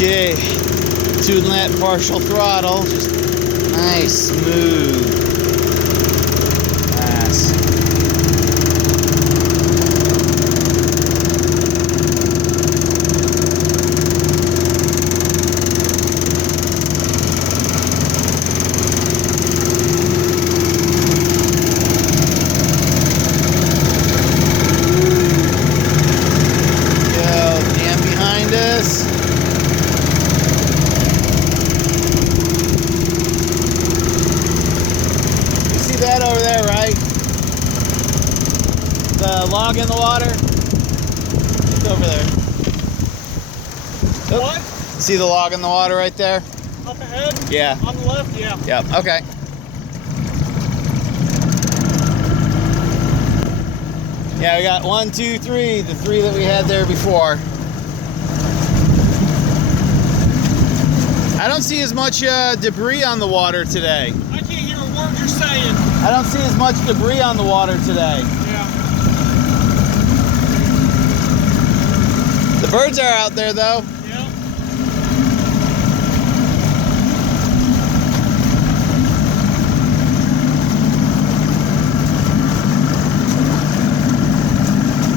Okay, tuning that partial throttle, just nice, smooth. Nice. Go, dam behind us. That over there, right? The log in the water? It's over there. What? See the log in the water right there? Up ahead? Yeah. On the left? Yeah. Yep, okay. Yeah, we got 1, 2, 3, the 3 that we had there before. I don't see as much debris on the water today. I can't hear a word you're saying. I don't see as much debris on the water today. Yeah. The birds are out there though.